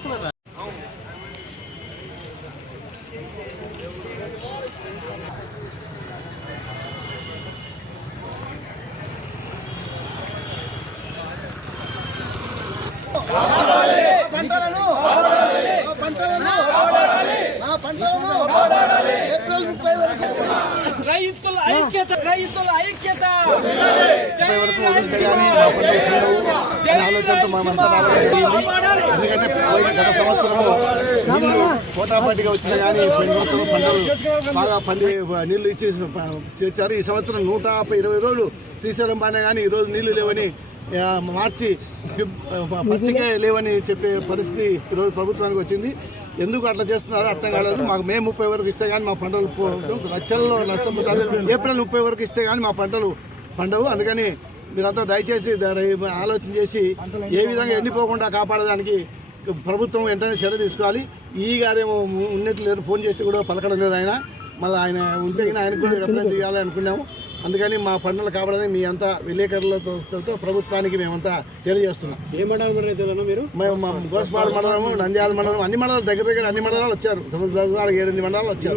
తెచ్చుకున్నారా? రైతుల ఐక్యత, రైతుల ఐక్యత. ఎందుకంటే గత సంవత్సరంలో నీళ్లు పోటాపాటిగా వచ్చినా కానీ పంటలు బాగా నీళ్లు ఇచ్చి చేశారు. ఈ సంవత్సరం 120 రోజులు శ్రీశైలం బానే కానీ ఈరోజు నీళ్లు లేవని మార్చి పచ్చిగా లేవని చెప్పే పరిస్థితి ఈరోజు ప్రభుత్వానికి వచ్చింది. ఎందుకు అట్లా చేస్తున్నారో అర్థం కాలేదు. మాకు మే 30 వరకు ఇస్తే కానీ మా పంటలు లక్షల్లో నష్టం పోతారు. ఏప్రిల్ 30 వరకు ఇస్తే కానీ మా పంటలు పండవు. అందుకని మీరంతా దయచేసి ఆలోచన చేసి ఏ విధంగా ఎండిపోకుండా కాపాడడానికి ప్రభుత్వం వెంటనే చర్య తీసుకోవాలి. ఈ గారేమో ఉన్నట్లు లేరు, ఫోన్ చేస్తే కూడా పలకడం లేదు. ఆయన మళ్ళీ ఆయన ఉంటే ఆయనకు కూడా రిప్రజెంట్ చేయాలి అనుకున్నాము. అందుకని మా పంటలు కాపాడదని మీ అంతా విలేకరులతో ప్రభుత్వానికి మేమంతా తెలియజేస్తున్నాం. ఏ మండలం మీరు? మేము గోస్పాడ మండలము, నంద్యాల మండలం, అన్ని మండలాలు దగ్గర అన్ని మండలాలు వచ్చారు. 7 మండలాలు వచ్చారు.